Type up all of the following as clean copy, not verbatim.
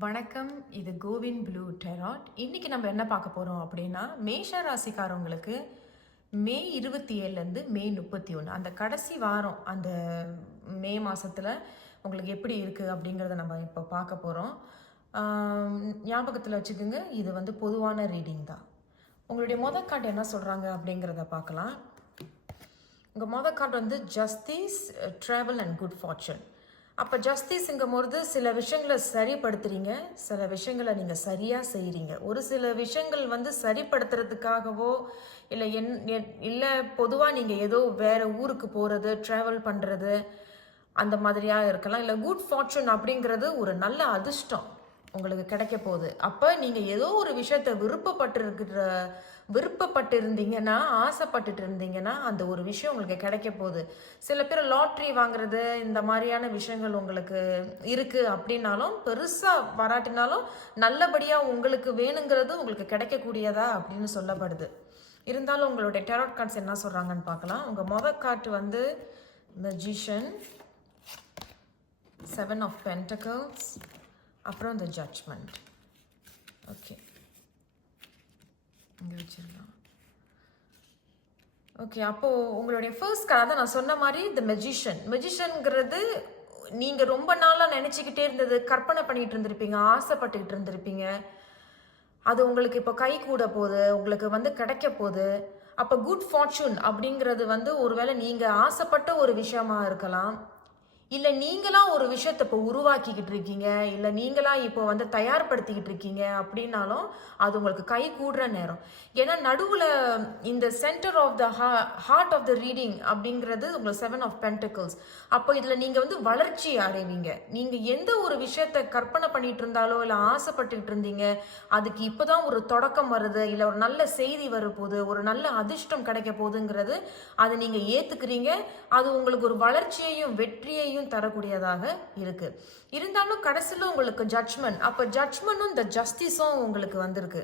வணக்கம். இது CoWIN blue tarot. இன்னைக்கு நம்ம என்ன பார்க்க போறோம் அப்படின்னா, மேஷ ராசிக்காரவங்களுக்கு மே 27லேருந்து மே 31 அந்த கடைசி வாரம், அந்த மே மாசத்துல உங்களுக்கு எப்படி இருக்கு அப்படிங்கிறத நம்ம இப்போ பார்க்க போறோம். ஞாபகத்தில் வச்சுக்கோங்க, இது வந்து பொதுவான ரீடிங் தான். உங்களுடைய மொதல் கார்டு என்ன சொல்றாங்க அப்படிங்கிறத பார்க்கலாம். உங்க மொதல் கார்டு வந்து justice, travel and good fortune. அப்போ ஜஸ்டிஸுங்கும்போது சில விஷயங்களை சரிப்படுத்துறீங்க, சில விஷயங்களை நீங்கள் சரியாக செய்கிறீங்க. ஒரு சில விஷயங்கள் வந்து சரிப்படுத்துறதுக்காகவோ இல்லை இல்லை பொதுவாக நீங்கள் ஏதோ வேறு ஊருக்கு போகிறது, ட்ராவல் பண்ணுறது அந்த மாதிரியாக இருக்கலாம். இல்லை குட் ஃபார்ச்சூன் அப்படிங்கிறது ஒரு நல்ல அதிர்ஷ்டம் உங்களுக்கு கிடைக்க போகுது. அப்போ நீங்கள் ஏதோ ஒரு விஷயத்தை விருப்பப்பட்டு இருந்தீங்கன்னா, ஆசைப்பட்டுட்டு இருந்தீங்கன்னா அந்த ஒரு விஷயம் உங்களுக்கு கிடைக்க போகுது. சில பேர் லாட்ரி வாங்குறது இந்த மாதிரியான விஷயங்கள் உங்களுக்கு இருக்குது அப்படின்னாலும், பெருசாக வராட்டினாலும் நல்லபடியாக உங்களுக்கு வேணுங்கிறது உங்களுக்கு கிடைக்கக்கூடியதா அப்படின்னு சொல்லப்படுது. இருந்தாலும் உங்களுடைய டெராட் கார்ட்ஸ் என்ன சொல்கிறாங்கன்னு பார்க்கலாம். உங்கள் மொதல் கார்டு வந்து மெஜிஷியன், 7 of Pentacles, அப்புறம் இந்த ஜட்ஜ்மெண்ட். ஓகே, இங்கே வச்சிடலாம். ஓகே, அப்போது உங்களுடைய ஃபர்ஸ்ட் கார்டு தான் நான் சொன்ன மாதிரி த மெஜிஷியன்ங்கிறது நீங்கள் ரொம்ப நாளாக நினச்சிக்கிட்டே இருந்தது, கற்பனை பண்ணிகிட்டு இருந்திருப்பீங்க, ஆசைப்பட்டுக்கிட்டு இருந்திருப்பீங்க. அது உங்களுக்கு இப்போ கை கூட போகுது, உங்களுக்கு வந்து கிடைக்க போகுது. அப்போ குட் ஃபார்ச்சூன் அப்படிங்கிறது வந்து ஒருவேளை நீங்கள் ஆசைப்பட்ட ஒரு விஷயமா இருக்கலாம், இல்லை நீங்களாக ஒரு விஷயத்தை இப்போ உருவாக்கிக்கிட்டு இருக்கீங்க, இல்லை நீங்களாக இப்போ வந்து தயார்படுத்திக்கிட்டு இருக்கீங்க அப்படின்னாலும் அது உங்களுக்கு கை கூடுற நேரம். ஏன்னா நடுவில் இந்த centre of the heart of the reading அப்படிங்கிறது உங்களுக்கு 7 of Pentacles. அப்போ இதில் நீங்கள் வந்து வளர்ச்சி அடைவீங்க. நீங்கள் எந்த ஒரு விஷயத்தை கற்பனை பண்ணிட்டு இருந்தாலோ இல்லை ஆசைப்பட்டுக்கிட்டு இருந்தீங்க, அதுக்கு இப்போ தான் ஒரு தொடக்கம் வருது, இல்லை ஒரு நல்ல செய்தி வரப்போகுது, ஒரு நல்ல அதிர்ஷ்டம் கிடைக்க போகுதுங்கிறது அதை நீங்கள் ஏற்றுக்கிறீங்க. அது உங்களுக்கு ஒரு வளர்ச்சியையும் வெற்றியையும் தரக்கூடியதாக இருக்கு. இருந்தாலும் கடைசியில் உங்களுக்கு ஜட்ஜ்மெண்ட், அப்போ ஜட்ஜ்மெண்ட்டும் இந்த ஜஸ்டிஸும் உங்களுக்கு வந்திருக்கு.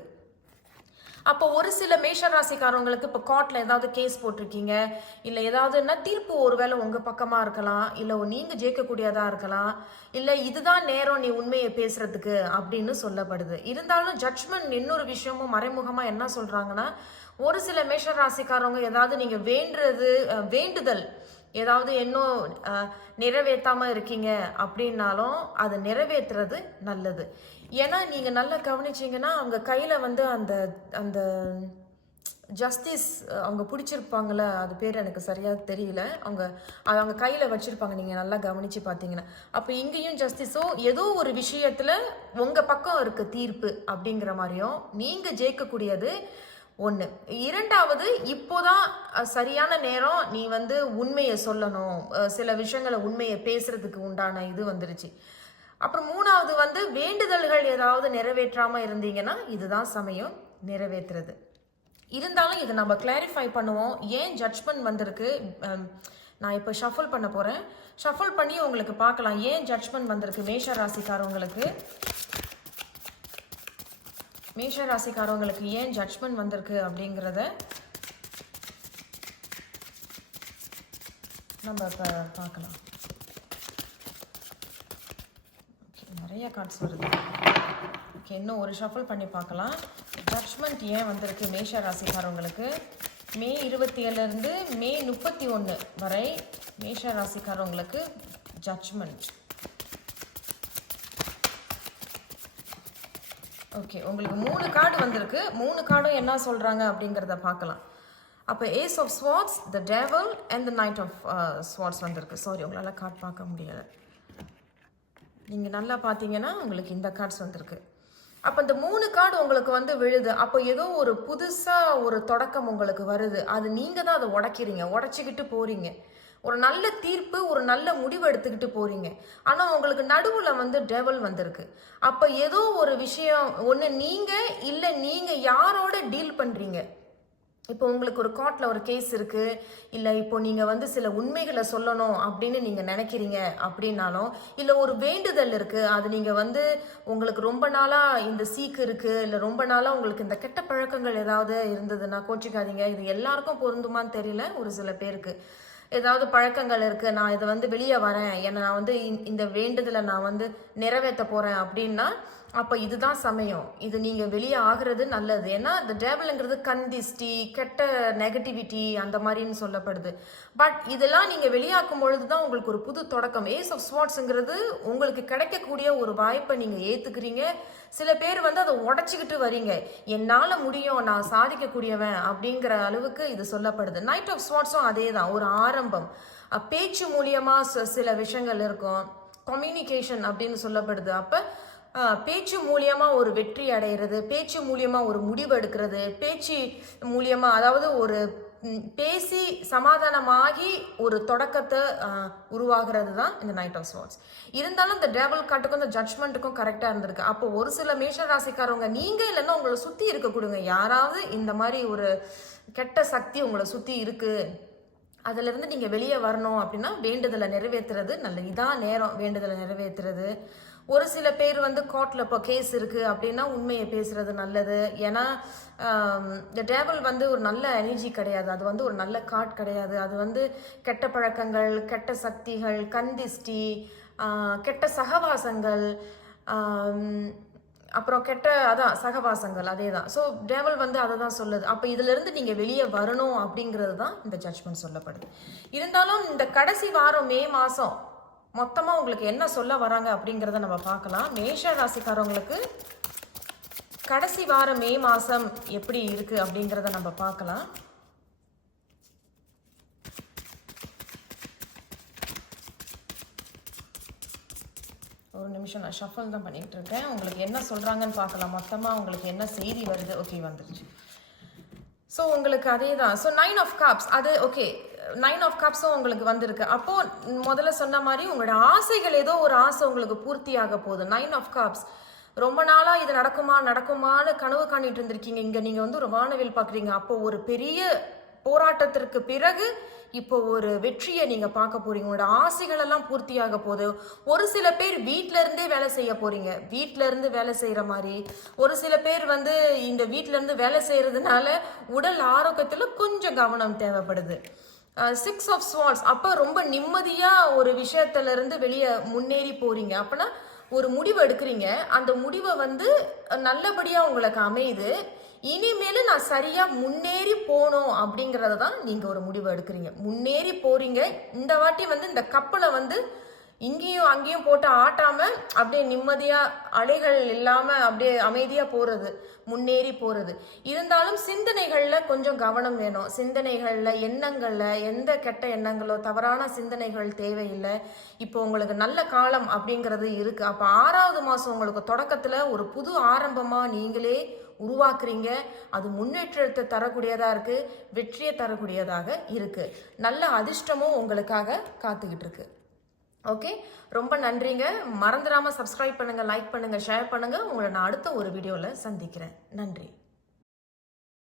அப்போ ஒரு சில மேஷராசிக்காரவங்களுக்கு இப்போ கோர்ட்டில் ஏதாவது கேஸ் போட்டிருக்கீங்க, இல்லை ஏதாவதுன்னா தீர்ப்பு ஒருவேளை உங்கள் பக்கமாக இருக்கலாம், இல்லை நீங்கள் ஜெயிக்கக்கூடியதாக இருக்கலாம், இல்லை இதுதான் நேரம் நீ உண்மையை பேசுறதுக்கு அப்படின்னு சொல்லப்படுது. இருந்தாலும் ஜட்ஜ்மெண்ட் இன்னொரு விஷயமும் மறைமுகமாக என்ன சொல்கிறாங்கன்னா, ஒரு சில மேஷராசிக்காரவங்க ஏதாவது நீங்கள் வேண்டுதல் ஏதாவது இன்னும் நிறைவேற்றாமல் இருக்கீங்க அப்படின்னாலும் அதை நிறைவேற்றுறது நல்லது. ஏன்னா நீங்கள் நல்லா கவனிச்சிங்கன்னா அவங்க கையில் வந்து அந்த அந்த ஜஸ்டிஸ் அவங்க பிடிச்சிருப்பாங்கள, அது பேர் எனக்கு சரியாக தெரியல, அவங்க கையில் வச்சுருப்பாங்க, நீங்கள் நல்லா கவனித்து பார்த்தீங்கன்னா. அப்போ இங்கேயும் ஜஸ்டிஸோ ஏதோ ஒரு விஷயத்தில் உங்கள் பக்கம் இருக்க தீர்ப்பு அப்படிங்கிற மாதிரியும் நீங்கள் ஜெயிக்கக்கூடியது ஒன்று. இரண்டாவது, இப்போதான் சரியான நேரம், நீ வந்து உண்மையை சொல்லணும், சில விஷயங்களை உண்மையை பேசுறதுக்கு உண்டான இது வந்துருச்சு. அப்புறம் மூணாவது வந்து வேண்டுதல்கள் ஏதாவது நிறைவேற்றாமல் இருந்தீங்கன்னா இதுதான் சமயம் நிறைவேற்றுறது. இருந்தாலும் இதை நம்ம கிளாரிஃபை பண்ணுவோம். ஏன் ஜட்ஜ்மெண்ட் வந்திருக்கு, நான் இப்போ ஷஃபிள் பண்ண போகிறேன். ஷஃபிள் பண்ணி உங்களுக்கு பார்க்கலாம் ஏன் ஜட்ஜ்மெண்ட் வந்திருக்கு மேஷ ராசிக்காரவங்களுக்கு ஏன் ஜட்ஜ்மெண்ட் வந்திருக்கு அப்படிங்கிறத நம்ம இப்போ பார்க்கலாம். நிறைய கார்ட்ஸ் வருது. ஓகே, இன்னும் ஒரு ஷஃபிள் பண்ணி பார்க்கலாம். ஜட்ஜ்மெண்ட் ஏன் வந்திருக்கு மேஷ ராசிக்காரவங்களுக்கு மே 27லேருந்து மே 31 வரை மேஷ ராசிக்காரவங்களுக்கு ஜட்ஜ்மெண்ட். ஓகே, உங்களுக்கு 3 கார்டு வந்திருக்கு. 3 கார்டும் என்ன சொல்கிறாங்க அப்படிங்கிறத பார்க்கலாம். அப்போ ace of swords, the devil and the knight of swords வந்திருக்கு. சாரி, உங்களால் கார்டு பார்க்க முடியலை. நீங்கள் நல்லா பார்த்தீங்கன்னா உங்களுக்கு இந்த கார்ட்ஸ் வந்திருக்கு. அப்போ இந்த 3 கார்டு உங்களுக்கு வந்து விழுது. அப்போ ஏதோ ஒரு புதுசாக ஒரு தொடக்கம் உங்களுக்கு வருது. அது நீங்கள் தான் அதை உடச்சிக்கிட்டு போகிறீங்க. ஒரு நல்ல தீர்ப்பு, ஒரு நல்ல முடிவு எடுத்துக்கிட்டு போறீங்க. ஆனால் உங்களுக்கு நடுவில் வந்து டெவல் வந்திருக்கு. அப்போ ஏதோ ஒரு விஷயம் ஒன்று நீங்கள் யாரோட டீல் பண்ணுறீங்க. இப்போ உங்களுக்கு ஒரு கோர்ட்டில் ஒரு கேஸ் இருக்குது, இல்லை இப்போ நீங்கள் வந்து சில உண்மைகளை சொல்லணும் அப்படின்னு நீங்கள் நினைக்கிறீங்க அப்படின்னாலும், இல்லை ஒரு வேண்டுதல் இருக்குது, அது நீங்கள் வந்து உங்களுக்கு ரொம்ப நாளாக இந்த சீக்கு இருக்குது, இல்லை ரொம்ப நாளாக உங்களுக்கு இந்த கெட்ட பழக்கங்கள் ஏதாவது இருந்ததுன்னா கோச்சிக்காதீங்க. இது எல்லாருக்கும் பொருந்துமான்னு தெரியல, ஒரு சில பேருக்கு ஏதாவது பழக்கங்கள் இருக்குது, நான் இதை வந்து வெளியே வரேன், என்னை நான் வந்து இந்த வேண்டுதலை நான் வந்து நிறைவேற்ற போகிறேன் அப்படின்னா அப்போ இதுதான் சமயம். இது நீங்க வெளியே ஆகிறது நல்லது. ஏன்னா இந்த டேபிள்ங்கிறது கந்திஷ்டி, கெட்ட நெகட்டிவிட்டி அந்த மாதிரின்னு சொல்லப்படுது. பட் இதெல்லாம் நீங்க வெளியாக்கும் பொழுது தான் உங்களுக்கு ஒரு புது தொடக்கம். ஏஸ் ஆஃப் ஸ்வார்ட்ஸ்ங்கிறது உங்களுக்கு கிடைக்கக்கூடிய ஒரு வாய்ப்பை நீங்க ஏத்துக்கிறீங்க. சில பேர் வந்து அதை உடச்சிக்கிட்டு வரீங்க. என்னால முடியும், நான் சாதிக்கக்கூடியவன் அப்படிங்கிற அளவுக்கு இது சொல்லப்படுது. நைட் ஆஃப் ஸ்வார்ட்ஸும் அதே தான், ஒரு ஆரம்பம். பேச்சு மூலியமா சில விஷயங்கள் இருக்கும். கம்யூனிகேஷன் அப்படின்னு சொல்லப்படுது. அப்ப பேச்சு மூலியமா ஒரு வெற்றி அடைகிறது, பேச்சு மூலியமா ஒரு முடிவு எடுக்கிறது, பேச்சு மூலியமா அதாவது ஒரு பேசி சமாதானமாகி ஒரு தொடக்கத்தை உருவாகிறது தான் இந்த நைட் ஆஃப் ஸ்வார்ட்ஸ். இருந்தாலும் இந்த டேபிள் கார்டுக்கும் இந்த ஜட்ஜ்மெண்ட்டுக்கும் கரெக்டாக இருந்திருக்கு. அப்போ ஒரு சில மேஷ ராசிக்காரவங்க நீங்க இல்லைன்னா உங்களை சுற்றி இருக்கக்கூடியவங்க யாராவது இந்த மாதிரி ஒரு கெட்ட சக்தி உங்களை சுற்றி இருக்கு, அதிலிருந்து நீங்கள் வெளியே வரணும் அப்படின்னா வேண்டுதலை நிறைவேற்றுறது நல்ல இதான் நேரம். வேண்டுதலை நிறைவேற்றுறது. ஒரு சில பேர் வந்து கோர்ட்டில் இப்போ கேஸ் இருக்குது அப்படின்னா உண்மையை பேசுறது நல்லது. ஏன்னா இந்த டேபிள் வந்து ஒரு நல்ல எனர்ஜி கிடையாது, அது வந்து ஒரு நல்ல கார்டு கிடையாது. அது வந்து கெட்ட பழக்கங்கள், கெட்ட சக்திகள், கந்திஷ்டி, கெட்ட சகவாசங்கள், அப்புறம் கெட்ட சகவாசங்கள் அதே தான். ஸோ டேபிள் வந்து அதை தான் சொல்லுது. அப்போ இதிலிருந்து நீங்கள் வெளியே வரணும் அப்படிங்கிறது தான் இந்த ஜட்ஜ்மெண்ட் சொல்லப்படுது. இருந்தாலும் இந்த கடைசி வாரம் மே மாதம் மொத்தமாக உங்களுக்கு என்ன சொல்ல வராங்க அப்படிங்கிறத நம்ம பார்க்கலாம். மேஷ ராசிக்காரவங்களுக்கு கடைசி வாரம் மே மாதம் எப்படி இருக்குது அப்படிங்கிறத நம்ம பார்க்கலாம். ஒரு நிமிஷம் நான் ஷஃபல் தான் பண்ணிகிட்டு இருக்கேன். உங்களுக்கு என்ன சொல்கிறாங்கன்னு பார்க்கலாம். மொத்தமாக உங்களுக்கு என்ன செய்தி வருது. ஓகே, வந்துருச்சு. ஸோ உங்களுக்கு அதே தான். ஸோ 9 ஆஃப் கப்ஸ் அது ஓகே. 9 ஆஃப் கப்ஸும் உங்களுக்கு வந்திருக்கு. அப்போது முதல்ல சொன்ன மாதிரி உங்களோட ஆசைகள் ஏதோ ஒரு ஆசை உங்களுக்கு பூர்த்தியாக போகுது. 9 ஆஃப் கப்ஸ் ரொம்ப நாளாக இது நடக்குமான்னு கனவு காணிட்டு இருந்திருக்கீங்க. இங்கே நீங்கள் வந்து ஒரு வானவில் பார்க்குறீங்க. அப்போது ஒரு பெரிய போராட்டத்திற்கு பிறகு இப்போ ஒரு வெற்றியை நீங்கள் பார்க்க போறீங்க. உங்களோட ஆசைகள் எல்லாம் பூர்த்தியாக போகுது. ஒரு சில பேர் வீட்டில இருந்தே வேலை செய்ய போறீங்க. வீட்டில இருந்து வேலை செய்யற மாதிரி. ஒரு சில பேர் வந்து இந்த வீட்டில இருந்து வேலை செய்யறதுனால உடல் ஆரோக்கியத்தில் கொஞ்சம் கவனம் தேவைப்படுது. 6 ஆஃப் ஸ்வார்ட்ஸ் அப்போ ரொம்ப நிம்மதியா ஒரு விஷயத்துல இருந்து வெளியே முன்னேறி போறீங்க. அப்பனா ஒரு முடிவு எடுக்கிறீங்க. அந்த முடிவை வந்து நல்லபடியா உங்களுக்கு அமையுது. இனிமேல் நான் சரியா முன்னேறி போகணும் அப்படிங்கறத தான் நீங்க ஒரு முடிவு எடுக்கிறீங்க. முன்னேறி போறீங்க. இந்த வாட்டி வந்து இந்த கப்பலை வந்து இங்கேயும் அங்கேயும் போட்டு ஆட்டாம அப்படியே நிம்மதியா அலைகள் இல்லாம அப்படியே அமைதியா போறது, முன்னேறி போறது. இருந்தாலும் சிந்தனைகள்ல கொஞ்சம் கவனம் வேணும். சிந்தனைகள்ல, எண்ணங்கள்ல எந்த கெட்ட எண்ணங்களோ தவறான சிந்தனைகள் தேவையில்லை. இப்போ உங்களுக்கு நல்ல காலம் அப்படிங்கிறது இருக்கு. அப்ப 6வது மாசம் உங்களுக்கு தொடக்கத்துல ஒரு புது ஆரம்பமா நீங்களே உருவாக்குறீங்க. அது முன்னேற்றத்தை தரக்கூடியதா இருக்கு, வெற்றியை தரக்கூடியதாக இருக்கு. நல்ல அதிர்ஷ்டமும் உங்களுக்காக காத்துக்கிட்டு இருக்கு. ஓகே, ரொம்ப நன்றிங்க. மறந்துடாம சப்ஸ்கிரைப் பண்ணுங்க, லைக் பண்ணுங்க, ஷேர் பண்ணுங்க. உங்களை நான் அடுத்த ஒரு வீடியோவில் சந்திக்கிறேன். நன்றி.